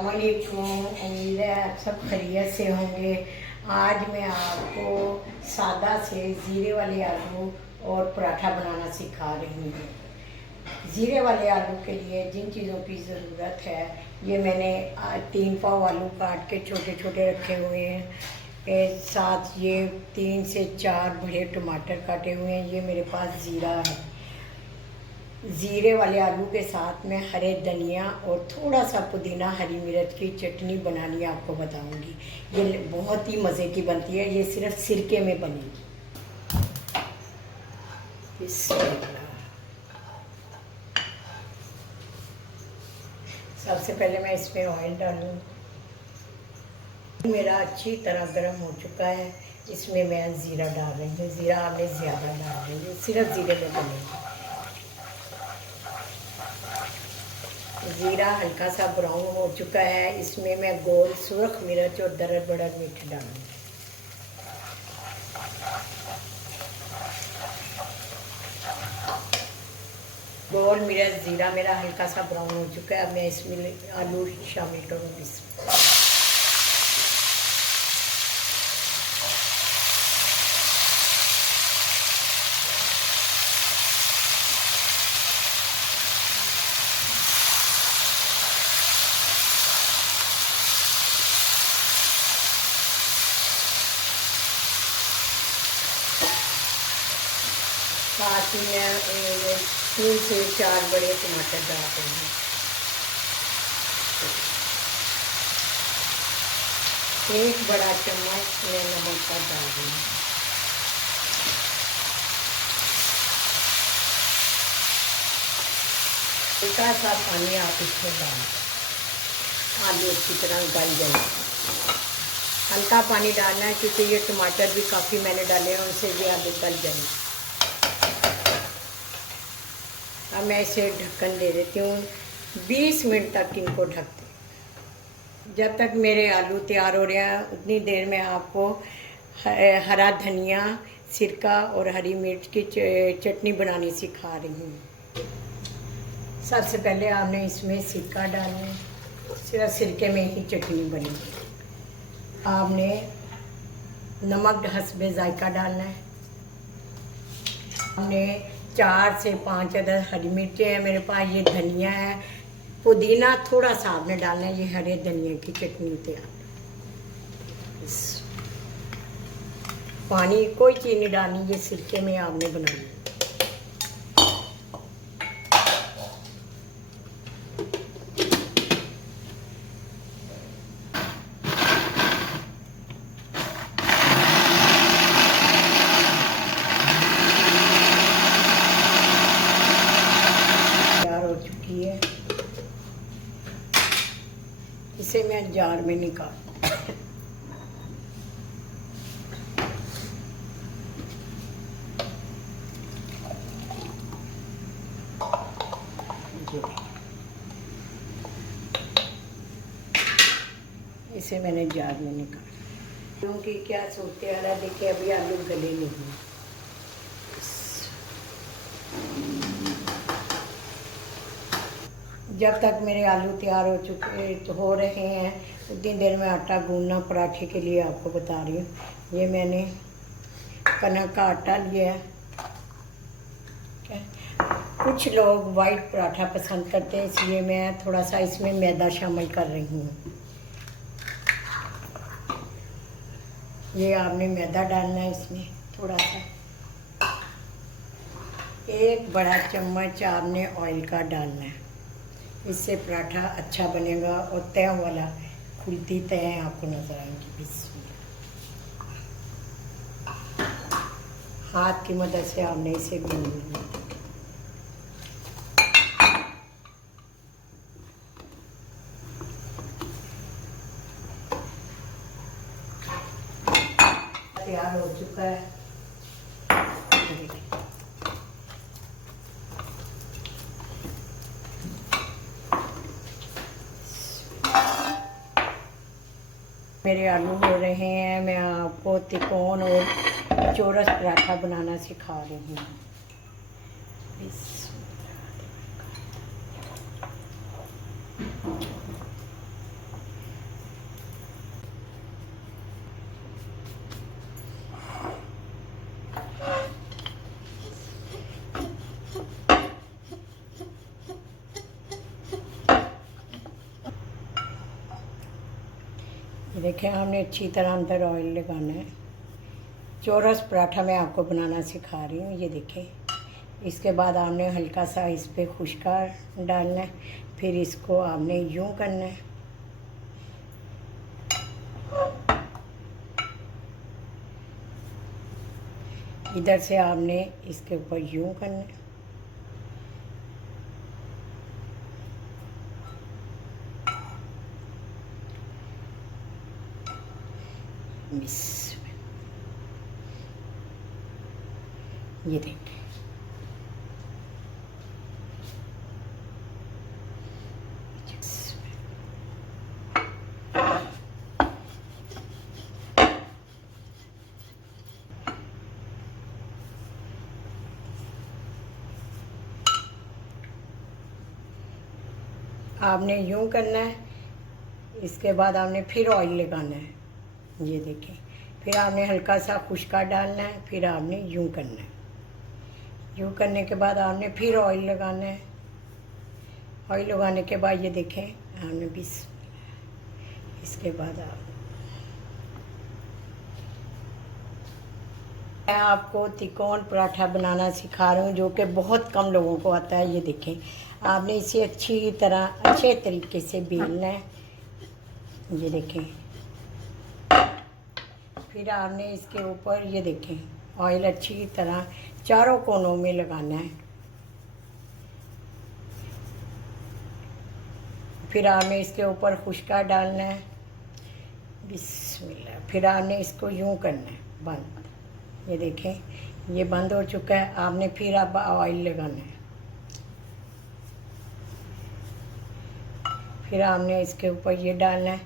अस्सलामुअलैकुम। उम्मीद है आप सब खैरियत से होंगे। आज मैं आपको सादा से ज़ीरे वाले आलू और पराठा बनाना सिखा रही हूँ। ज़ीरे वाले आलू के लिए जिन चीज़ों की ज़रूरत है, ये मैंने 3 पाव आलू काट के छोटे छोटे रखे हुए हैं। साथ ये 3 से 4 बड़े टमाटर काटे हुए हैं। ये मेरे पास ज़ीरा है। ज़ीरे वाले आलू के साथ में हरे धनिया और थोड़ा सा पुदीना, हरी मिर्च की चटनी बनानी आपको बताऊंगी। ये बहुत ही मज़े की बनती है। ये सिर्फ सिरके में बनेगी। सबसे पहले मैं इसमें ऑयल डालूँ। मेरा अच्छी तरह गर्म हो चुका है। इसमें मैं ज़ीरा डाल रही हूँ। ज़ीरा आपने ज़्यादा डाल रही हूँ, सिर्फ ज़ीरे में बनेगी। ज़ीरा हल्का सा ब्राउन हो चुका है। इसमें मैं गोल सुरख मिर्च और दरड़ बड़र मिर्च डालूँगी। गोल मिर्च ज़ीरा मेरा हल्का सा ब्राउन हो चुका है। अब मैं इसमें आलू शामिल करूँगी। साथ ही मैं 3 से 4 बड़े टमाटर डालते हैं। एक बड़ा चम्मच मैं नमक का डाल रही हूँ। हल्का सा पानी आप इसमें डालें, आलू अच्छी तरह गल जाए। हल्का पानी डालना है क्योंकि ये टमाटर भी काफ़ी मैंने डाले हैं, उनसे भी आलू गल जाएंगे। अब मैं इसे ढक्कन दे देती हूँ। 20 मिनट तक इनको ढक दें। जब तक मेरे आलू तैयार हो रहे हैं उतनी देर में आपको हरा धनिया, सिरका और हरी मिर्च की चटनी बनानी सिखा रही हूँ। सबसे पहले आपने इसमें सिरका डालना है। सिर्फ सिरके में ही चटनी बनेगी। आपने नमक हस्बे जायका डालना है। हमने 4 से 5 अदद हरी मिर्चें हैं मेरे पास। ये धनिया है, पुदीना थोड़ा सा आपने डालना है। ये हरे धनिया की चटनी तैयार। पानी कोई चीज़ नहीं डालनी, ये सिरके में आपने बनानी है। हो चुकी है। इसे मैं जार में निकाल इसे मैंने जार में निकाल, क्योंकि क्या सोचते आ रहा है, देखिए अभी आलू गले नहीं। जब तक मेरे आलू तैयार हो रहे हैं उतनी देर में आटा गूंदना पराठे के लिए आपको बता रही हूँ। ये मैंने कनक का आटा लिया है। कुछ लोग वाइट पराठा पसंद करते हैं, इसलिए मैं थोड़ा सा इसमें मैदा शामिल कर रही हूँ। ये आपने मैदा डालना है इसमें थोड़ा सा। 1 बड़ा चम्मच आपने ऑयल का डालना है। इससे पराठा अच्छा बनेगा और तय वाला खुलती तय आपको नज़र आएंगी। हाथ की मदद से आपने इसे गूंद लेना। तैयार हो चुका है। मेरे आलू हो रहे हैं। मैं आपको तिकोन और चौरस पराठा बनाना सिखा रही हूँ। ये देखिए, हमने अच्छी तरह अंदर ऑयल लगाना है। चौरस पराठा मैं आपको बनाना सिखा रही हूँ। ये देखिए, इसके बाद आपने हल्का सा इस पर खुशका डालना है, फिर इसको आपने यूं करना है। इधर से आपने इसके ऊपर यूं करना है। ये देखिए, आपने यूं करना है। इसके बाद आपने फिर ऑयल लगाना है। ये देखिए, फिर आपने हल्का सा खुशका डालना है, फिर आपने यूं करना है। यूं करने के बाद आपने फिर ऑयल लगाना है। ऑयल लगाने के बाद ये देखें, आपने इसके बाद मैं आपको तिकोन पराठा बनाना सिखा रही हूँ, जो कि बहुत कम लोगों को आता है। ये देखें, आपने इसे अच्छी तरह अच्छे तरीके से बेलना है। ये देखें, फिर आपने इसके ऊपर ये देखें ऑयल अच्छी तरह चारों कोनों में लगाना है। फिर आपने इसके ऊपर खुशका डालना है। बिस्मिल्लाह। फिर आपने इसको यूं करना है बंद। ये देखें, ये बंद हो चुका है। आपने फिर अब ऑयल लगाना है। फिर आपने इसके ऊपर ये डालना है।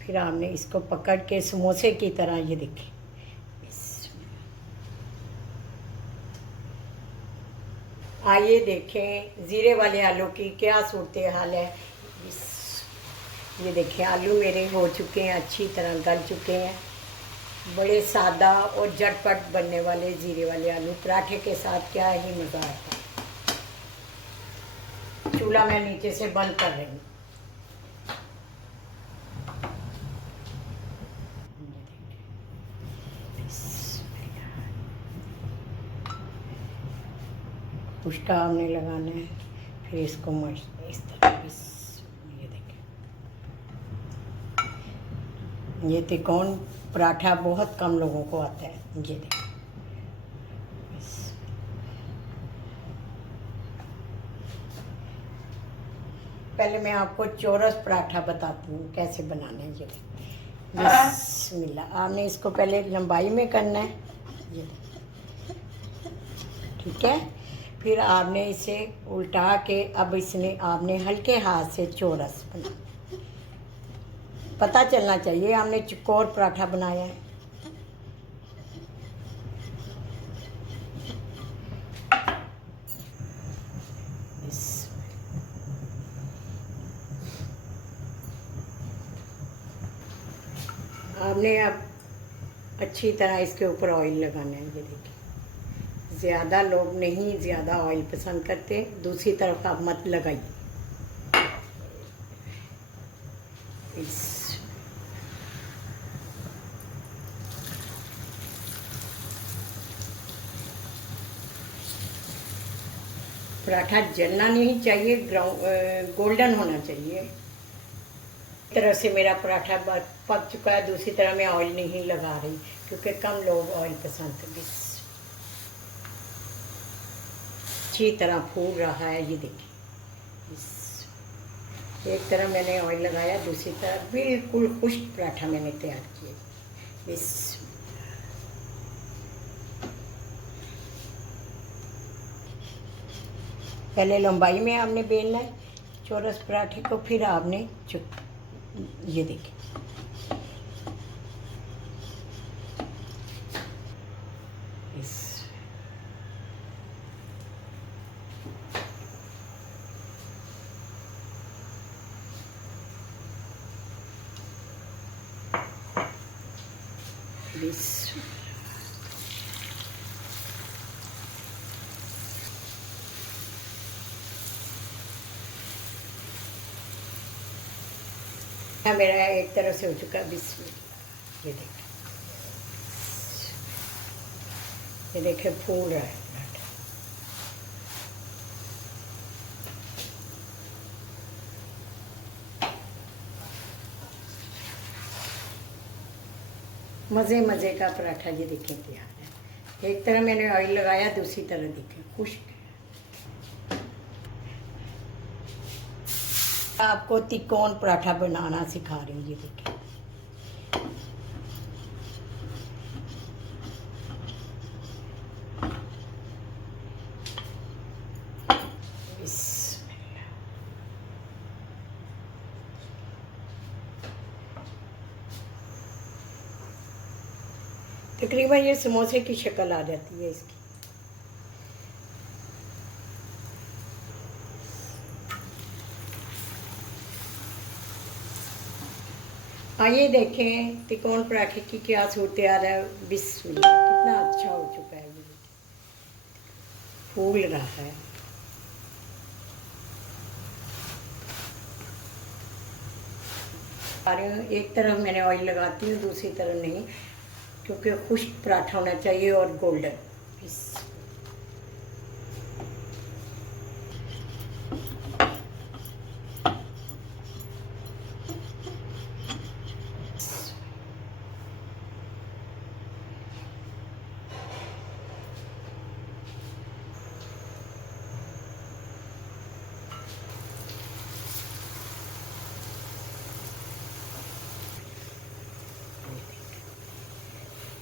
फिर आपने इसको पकड़ के समोसे की तरह, ये देखें, आइए देखें ज़ीरे वाले आलू की क्या सूरत हाल है। ये देखें, आलू मेरे हो चुके हैं, अच्छी तरह गल चुके हैं। बड़े सादा और झटपट बनने वाले ज़ीरे वाले आलू पराठे के साथ क्या ही मज़ा आता है। चूल्हा मैं नीचे से बंद कर रही हूँ। उसका हमने लगाना है। फिर इसको इस तरह ये देखें, ये तिकोन पराठा बहुत कम लोगों को आता है। ये देखें, पहले मैं आपको चौरस पराठा बताती हूँ कैसे बनाना है। ये बिस्मिल्लाह। आपने इसको पहले लंबाई में करना है। ये ठीक है। फिर आपने इसे उल्टा के अब इसने आपने हल्के हाथ से चौरस बना, पता चलना चाहिए हमने चौकोर पराठा बनाया है। आपने अब अच्छी तरह इसके ऊपर ऑयल लगाना है। ये देखिए, ज़्यादा लोग नहीं ज़्यादा ऑयल पसंद करते, दूसरी तरफ आप मत लगाइए। पराठा जलना नहीं चाहिए, गोल्डन होना चाहिए। एक तरह से मेरा पराठा पक चुका है, दूसरी तरह मैं ऑयल नहीं लगा रही क्योंकि कम लोग ऑयल पसंद करते। अच्छी तरह फूल रहा है। ये देखिए, एक तरह मैंने ऑयल लगाया, दूसरी तरफ बिल्कुल खुश्क पराठा मैंने तैयार किया। इस पहले लंबाई में आपने बेलना है चौरस पराठे को, फिर आपने ये देखिए, मेरा एक तरह से हो चुका है। बिस्मिल्लाह। ये देखिए, ये देखिए फूल रहा है पराठा। मज़े मज़े का पराठा ये देखिए तैयार है। एक तरह मैंने ऑयल लगाया, दूसरी तरह देखिए खुश्क। आपको तिकोन पराठा बनाना सिखा रही हूँ, ये देखिए। तकरीबन ये समोसे की शक्ल आ जाती है इसकी। आइए देखें तिकोन पराठे की क्या सूरत आ रहा है। बिस्मिल्लाह, कितना अच्छा हो चुका है, ये फूल रहा है। एक तरफ मैंने ऑयल लगाती हूँ, दूसरी तरफ नहीं, क्योंकि खुश्क पराठा होना चाहिए और गोल्डन।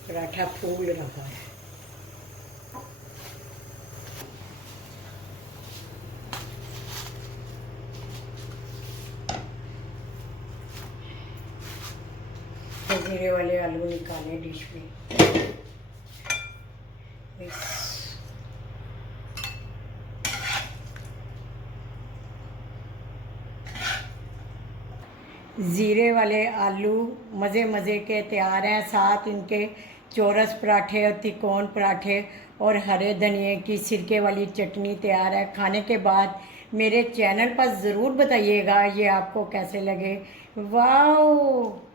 पराठा फूल रहा है। जीरे वाले आलू निकाले डिश में। ज़ीरे वाले आलू मज़े मज़े के तैयार हैं। साथ इनके चौरस पराठे और तिकोन पराठे और हरे धनिए की सिरके वाली चटनी तैयार है। खाने के बाद मेरे चैनल पर ज़रूर बताइएगा ये आपको कैसे लगे। वाह!